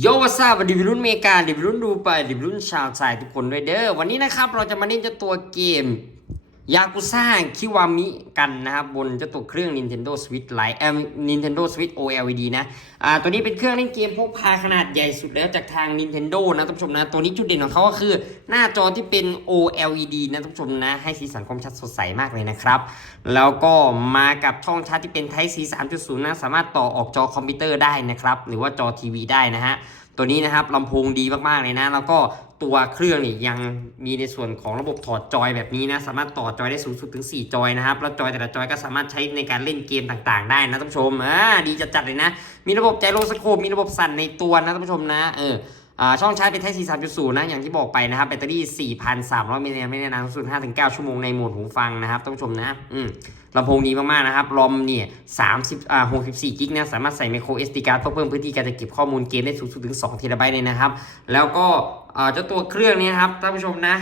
โยวาซาบดิวิรุ่นเมกาดิวิรุ่นดูไปดิวิรุ่นชาวไทยทุกคนด้วยเด้อวันนี้นะครับเราจะมาเล่นเจ้าตัวเกม ยากุซ่าคิวามิกันนะครับบนเจ้าตัวเครื่อง Nintendo Switch Lite เอ่อ Nintendo Switch OLED นะอ่าตัวนี้เป็นเครื่องเล่นเกมพกพาขนาดใหญ่สุดแล้วจากทาง Nintendo นะท่านผู้ชมนะ ตัวนี้จุดเด่นของเขาก็คือหน้าจอที่เป็น OLED นะท่านผู้ชมนะ ให้สีสันคมชัดสดใสมากเลยนะครับ แล้วก็มากับช่องชาร์จที่เป็น Type C 3.0นะสามารถต่อออกจอคอมพิวเตอร์ได้นะครับ หรือว่าจอทีวีได้นะฮะตัวนี้นะครับลำโพงดีมากๆเลยนะ แล้วก็ ตัวเครื่องนี่ยังมีในส่วนของระบบถอดจอยแบบนี้นะ สามารถต่อจอยได้สูงสุดถึง 4 จอยนะครับ แล้วจอยแต่ละจอยก็สามารถใช้ในการเล่นเกมต่างๆ ได้นะท่านผู้ชมอ่าดีจัดๆเลยนะ มีระบบไจโรสโคปมีระบบสั่นในตัวนะท่านผู้ชมนะเอออ่าช่องชาร์จเป็น Type C 3.0 นะ อย่างที่บอกไปนะครับ แบตเตอรี่ 4,300 มิลลิแอมป์ไม่ได้นานสุด 5-9 ชั่วโมงในโหมดหูฟังนะครับท่านผู้ชมนะ อืมลำโพงดีมากๆนะครับ รอมเนี่ย30อ่า64กิกนะ สามารถใส่ micro SD card เพื่อเพิ่มพื้นที่การจะเก็บข้อมูลเกมได้สูงสุดถึง2เทราไบต์เลยนะครับ แล้วก็ เจ้าตัวเครื่องนี้นะครับท่านผู้ชมนะ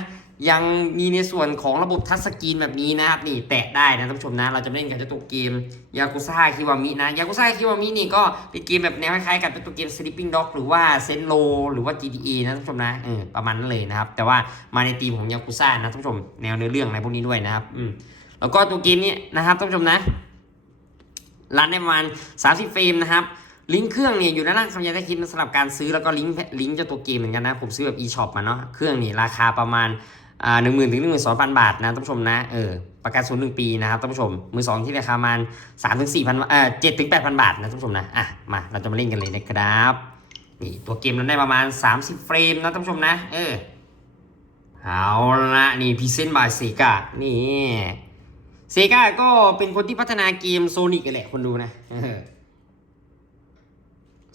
ยังมีในส่วนของระบบทัชสกรีนแบบนี้นะครับนี่แตะได้นะท่านผู้ชมนะ เราจะเล่นกับเจ้าตัวเกมยากุซ่าคิวามินะยากุซ่าคิวามินี่ก็เป็นเกมแบบแนวคล้ายๆกับเจ้าตัวเกม Sleeping Dog หรือว่าเซนโลหรือว่า GTA นะท่านผู้ชมนะเออประมาณนั้นเลยนะครับ แต่ว่ามาในธีมของยากุซ่านะท่านผู้ชมแนวเนื้อเรื่องอะไรพวกนี้ด้วยนะครับอืมแล้วก็ตัวเกมนี้นะครับท่านผู้ชมนะรันได้ประมาณ30เฟรมนะครับ ลิงก์เครื่องเนี่ยอยู่ด้านล่างคำยันได้คลิปสำหรับการซื้อแล้วก็ลิงก์ลิงก์เจ้าตัวเกมเหมือนกันนะ ผมซื้อแบบ e-shop มาเนาะเครื่องนี่ราคาประมาณอ่าหนึ่งหมื่นถึงหนึ่งหมื่นสองพันบาทนะท่านผู้ชมนะเออประกันศูนย์หนึ่งปีนะครับท่านผู้ชม มือสองที่ราคาประมาณสามถึงสี่พันเอ่อเจ็ดถึงแปดพันบาทนะท่านผู้ชมนะอะมาเราจะมาเล่นกันเลยนะครับนี่ตัวเกมนั้นได้ประมาณ30เฟรมนะท่านผู้ชมนะเออเอาละนี่พิเซนบายเซกานี่เซกาก็เป็นคนที่พัฒนาเกมโซนิกกันแหละคนดูนะ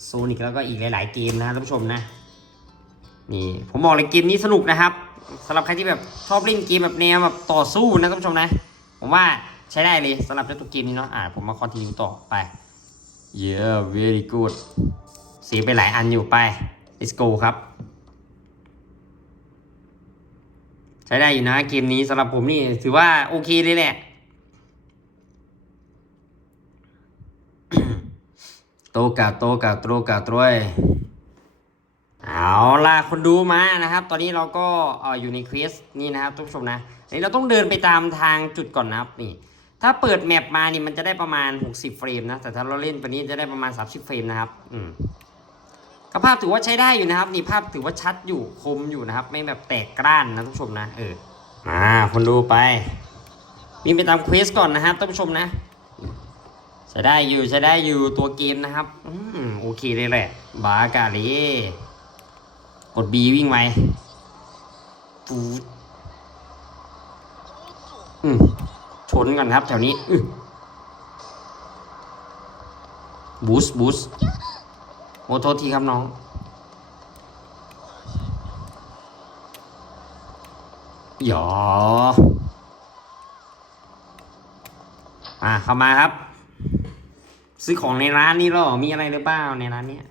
โซนิกแล้วก็อีกหลาย ๆ เกมนะท่านผู้ชมนะ นี่ผมบอกเลยเกมนี้สนุกนะครับสำหรับใครที่แบบชอบเล่นเกมแบบแนวแบบต่อสู้นะท่านผู้ชมนะ ผมว่าใช้ได้เลยสำหรับเจ้าตัวเกมนี้เนาะอ่าผมมาคอนติเนียต่อไป yeah very good เสียไปหลายอันอยู่ไป let's go ครับ ใช้ได้อยู่นะเกมนี้สำหรับผมนี่ถือว่าโอเคเลยแหละ โตกาโตกาโตกาตรวยเอาล่ะคนดูมานะครับ ตอนนี้เราก็อยู่ในควีสนี่นะครับทุกผู้ชมนะนนี้เราต้องเดินไปตามทางจุดก่อนนะครับนี่ ถ้าเปิดแมปมานี่มันจะได้ประมาณ 60 เฟรมนะ แต่ถ้าเราเล่นตัวนี้จะได้ประมาณ 30 เฟรมนะครับ อืมก็ภาพถือว่าใช้ได้อยู่นะครับ นี่ภาพถือว่าชัดอยู่คมอยู่นะครับ ไม่แบบแตกกร้านนะท่านผู้ชมนะเอออ่าคนดูไปวิ่งไปตามเควสก่อนนะครับท่านผู้ชมนะ ใช้ได้อยู่ใช้ได้อยู่ตัวเกมนะครับ อืมโอเคเลยแหละ บากาเลกด B วิ่งไวปูดอืมชนกันครับแถวนี้อื้อบูสบูสโอ้โทษทีครับน้องหยออ่าเข้ามาครับ ซื้อของในร้านนี้หรอ มีอะไรหรือเปล่าในร้านเนี้ย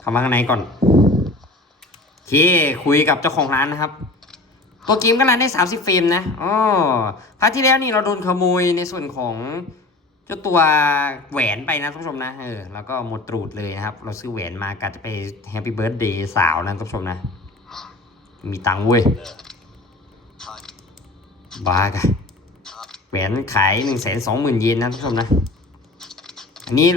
เข้ามาข้างในก่อนโอเคคุยกับเจ้าของร้านนะครับตัวเกมก็รันได้ 30 เฟรมนะอ๋อพาร์ทที่แล้วนี่เราโดนขโมยในส่วนของเจ้าตัวแหวนไปนะท่านผู้ชมนะ เออ แล้วก็หมดตรูดเลยนะครับ เราซื้อแหวนมากะจะไปแฮปปี้เบิร์ดเดย์สาวนะท่านผู้ชมนะ มีตังค์เว้ย บ้ากัน แหวนขายหนึ่งแสนสองหมื่นเยนนะท่านผู้ชมนะ อันนี้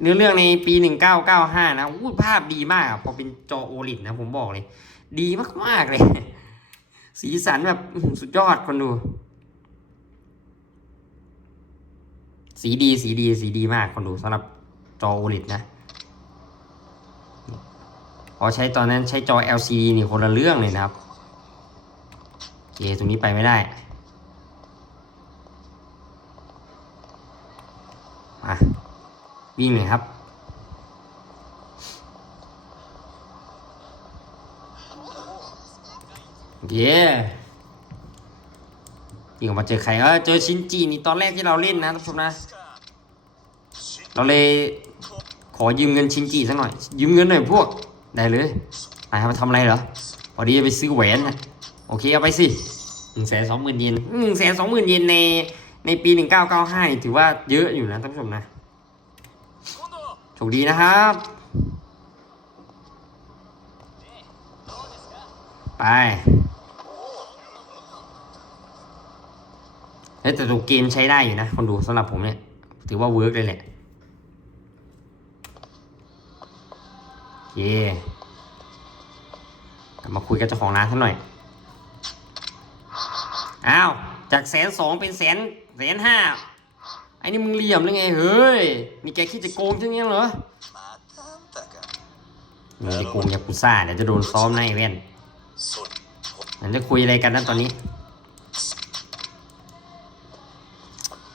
เนื้อเรื่องในปีหนึ่งเก้าเก้าห้านะอู้ภาพดีมากพอเป็นจอโอลิดนะผมบอกเลย ดีมากๆเลย สีสันแบบสุดยอดคนดู สีดีสีดีสีดีมากคนดูสำหรับจอโอลิดนะพอใช้ตอนนั้นใช้จอ LCD นี่คนละเรื่องเลยนะครับโอเคตรงนี้ไปไม่ได้ มา วิ่งเลยครับ เย้วิ่งออกมาเจอใครเออเจอชินจีนี่ตอนแรกที่เราเล่นนะท่านผู้ชมนะ เราเลยขอยืมเงินชินจีสักหน่อย ยืมเงินหน่อยพวก ได้เลยนายมาทำอะไรเหรอพอดีจะไปซื้อแหวนนะโอเคเอาไปสิหนึ่งแสนสองหมื่นเยนหนึ่งแสนสองหมื่นเยนในในปีหนึ่งเก้าเก้าห้าถือว่าเยอะอยู่นะท่านผู้ชมนะ โชคดีนะครับ ไปเฮ้แต่ตัวเกมใช้ได้อยู่นะ คนดูสำหรับผมเนี่ย ถือว่าเวิร์กเลยแหละเย่มาคุยกับเจ้าของร้านสักหน่อย อ้าว จากแสนสองเป็นแสนแสนห้า ไอ้นี่มึงเหลี่ยมหรือไงเฮ้ยมีแกคิดจะโกงใช่ไหมเหรอมีไอ้โกงยากุซ่าเดี๋ยวจะโดนซ้อมในเว้นนั่นจะคุยอะไรกันนะตอนนี้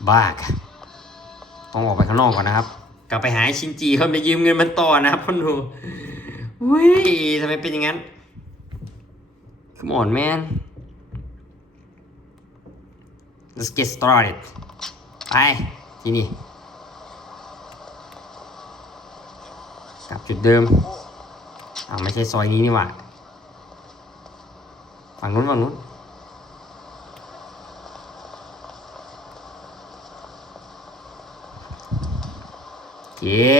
บ้าค่ะต้องออกไปข้างนอกก่อนนะครับ กลับไปหาชินจีเขาไปยืมเงินมันต่อนะครับพ่คนูวิ่งทำไมเป็นอย่างนั้นคือหมอนแมน let's get started ไป ที่นี่กลับจุดเดิมอ่าไม่ใช่ซอยนี้นี่หว่าฝั่งนู้นฝั่งนู้นเย้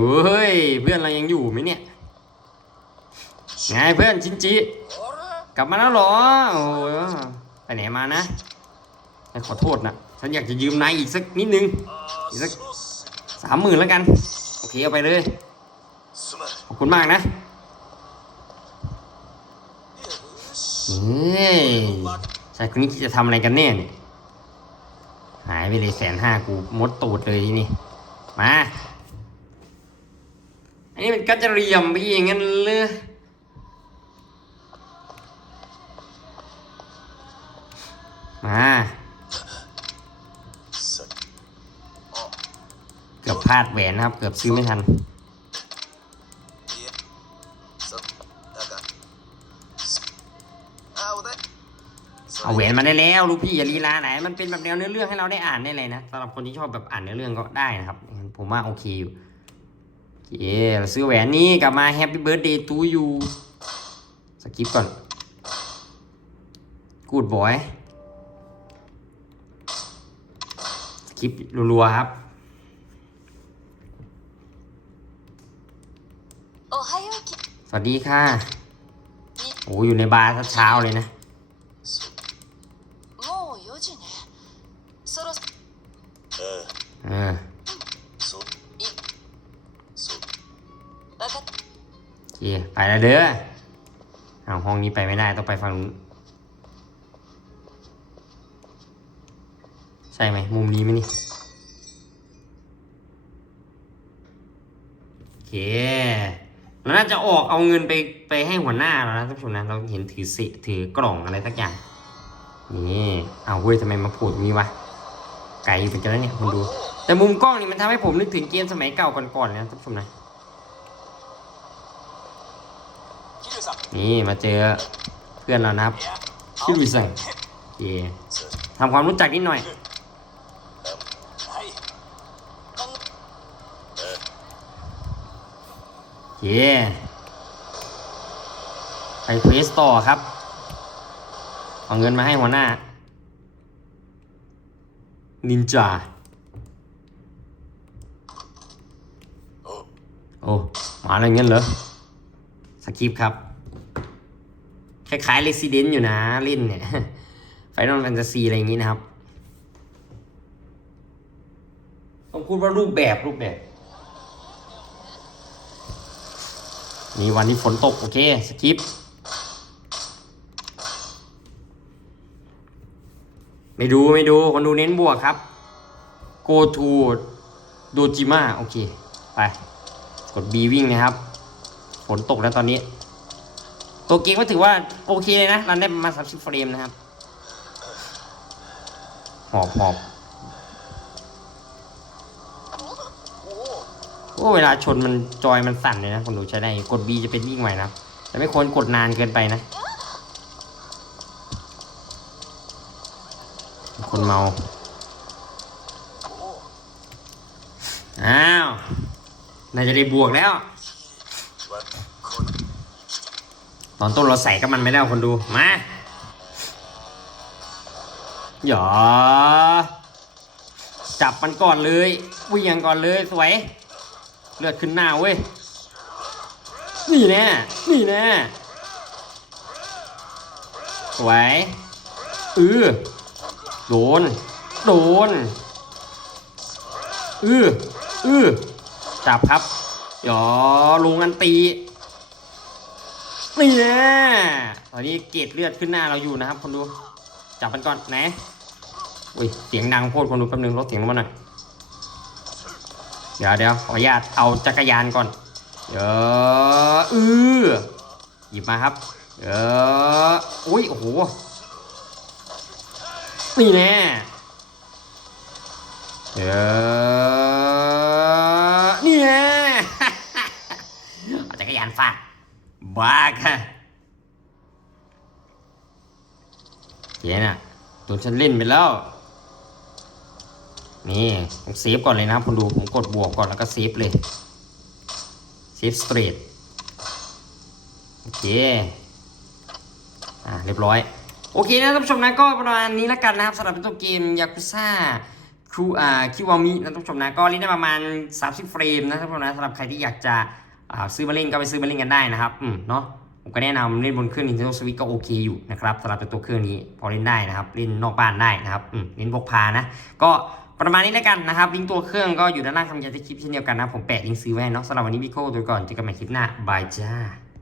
เว้ย เพื่อนเรายังอยู่ไหมเนี่ย ไงเพื่อนชินจิ กลับมาแล้วหรอ โอ้ยไปไหนมานะ ฉันขอโทษนะ ฉันอยากจะยืมนายอีกสักนิดนึง อีกสักสามหมื่นแล้วกัน โอเคเอาไปเลย ขอบคุณมากนะเฮ้ยชายคนนี้จะทำอะไรกันแน่เนี่ย หายไปเลยแสนห้ากูมดตูดเลยทีนี่มา อันนี้มันก็จะเรียมไปอย่างงั้นเลยมา พลาดแหวนนะครับ เกือบซื้อไม่ทัน เอาแหวนมาได้แล้วลูกพี่อย่าลีลาไหน มันเป็นแบบแนวเนื้อเรื่องให้เราได้อ่านได้เลยนะสำหรับคนที่ชอบแบบอ่านเนื้อเรื่องก็ได้นะครับ ผมว่าโอเคอยู่เอเาซื้อแหวนนี้กลับมาแฮปปี้เบิร์ดเดย์ทูยูสกิปก่อนกูดบอยสกิปรัวๆครับ สวัสดีค่ะโอ้อยู่ในบาร์เช้าเลยนะเอ่าโอเคไปแล้วเด้อเอาห้องนี้ไปไม่ได้ต้องไปฝั่งนู้นใช่ไหมมุมนี้ไหมนี่โอเค น่าจะออกเอาเงินไปไปให้หัวหน้าเรานะท่านผู้ชมนะเราเห็นถือสิถือกล่องอะไรสักอย่างนี่เอาเว้ยทำไมมาผูดมีวะไกลไปกันแล้วเนี่ยคุณดู แต่มุมกล้องนี่มันทำให้ผมนึกถึงเกมสมัยเก่าก่อนๆนะท่านผู้ชมนะนี่มาเจอเพื่อนเรานะครับชื่อวิสังเย่ทำความรู้จักนิดหน่อย เค ไปเควสต่อครับ เอาเงินมาให้หัวหน้า นินจา โอ้ มาอะไรเงี้ยเหรอ สคริปต์ครับ คล้ายๆ Resident อยู่นะเล่นเนี่ย Final Fantasy อะไรอย่างงี้นะครับ ต้องพูดว่ารูปแบบรูปแบบ นี่วันนี้ฝนตก โอเคสคริปไม่ดูไม่ดู คนดูเน้นบวกครับ go to dojima โอเค ไป กด B วิ่งนะครับ ฝนตกแล้วตอนนี้ ตัวเกมก็ถือว่า โอเคเลยนะรันได้ประมาณ30เฟรมนะครับ หอบหอบ เวลาชนมันจอยมันสั่นเลยนะคนดูใช้ได้กด B จะเป็นวิ่งไหวนะแต่ไม่ควรกดนานเกินไปนะ คนเมา อ้าวน่าจะได้บวกแล้ว ตอนต้นเราใส่กับมันไม่ได้คนดู มาหยอจับมันก่อนเลยวิ่งก่อนเลยสวย เลือดขึ้นหน้าเว้ย นี่แน่ นี่แน่สวยอือโดน โดนอืออือจับครับหยอลุงอันตีนี่แน่ตอนนี้เกรดเลือดขึ้นหน้าเราอยู่นะครับคนดู จับมันก่อนไหนอุ้ย เสียงดังโพดคนดูแป๊บนึงลดเสียงลงมาหน่อย เดี๋ยวเดี๋ยวขออนุญาตเอาจักรยานก่อน เดี๋ยวอือหยิบมาครับ เดี๋ยวอุ้ยโอ้โหนี่แน่เดี๋ยวนี่แน่เอาจักรยานฟาดบ้าค่ะเจ๊น่ะตัวฉันเล่นไปแล้ว นี่ผมเซฟก่อนเลยนะครับคุณดูผมกดบวกก่อนแล้วก็เซฟเลยเซฟสเตรทโอเคอ่าเรียบร้อย โอเคนะท่านผู้ชมนะก็ประมาณนี้แล้วกันนะครับสำหรับตัวเกมยากุซ่าคูอ่าคิวามินะท่านผู้ชมนะก็เล่นได้ประมาณ 30 เฟรมนะท่านผู้ชมนะสำหรับใครที่อยากจะอ่าซื้อมาเล่นก็ไปซื้อมาเล่นกันได้นะครับอืมเนาะผมก็แนะนำเล่นบนเครื่อง Nintendo Switch ก็โอเคอยู่นะครับสำหรับตัวเครื่องนี้พอเล่นได้นะครับ เล่นนอกบ้านได้นะครับอืมเล่นพกพานะก็ ประมาณนี้แล้วกันนะครับลิงก์ตัวเครื่องก็อยู่ด้านล่างคำยันทีคลิปเช่นเดียวกันนะผมแปะลิงก์ซื้อไว้เนาะสำหรับวันนี้พี่โก้ตัวก่อนเจอกันใหม่คลิปหน้าบายจ้า